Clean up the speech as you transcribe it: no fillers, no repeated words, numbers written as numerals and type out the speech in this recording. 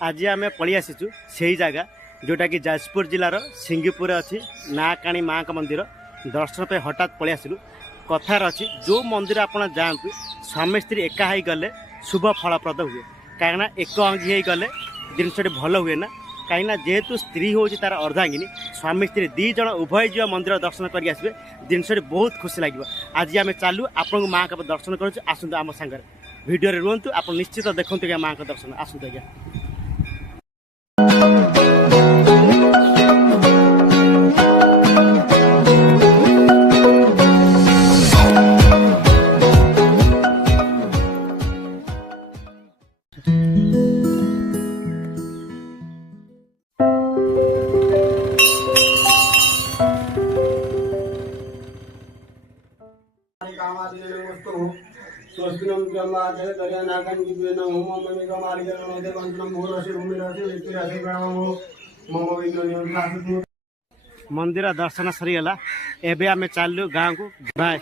आज आम पलि आसीचु से जगह जोटा कि जाजपुर जिलार सिंगीपुर अच्छी नाकाणी माँ का मंदिर दर्शन पे हठात पलि आसलु कथार अच्छी जो मंदिर आप जातु स्वामी स्त्री एका हो गले शुभ फलप्रद हुए कहीं एक अंगी हो गले जिनस भल हुए ना कहीं जेहेतु स्त्री हूँ तार अर्धांगिनी स्वामी स्त्री दी जन उभय जो मंदिर दर्शन करके आसबे जिनस बहुत खुशी लगे। आज आम चालू आपन माँ का दर्शन करूँ आसतु आम सागर भिडियो रुहतु आप निश्चित देखते क्या माँ का दर्शन आसतु आज्ञा। मंदिर दर्शन सरीगला एबे आमे चालू गाँव को बाय।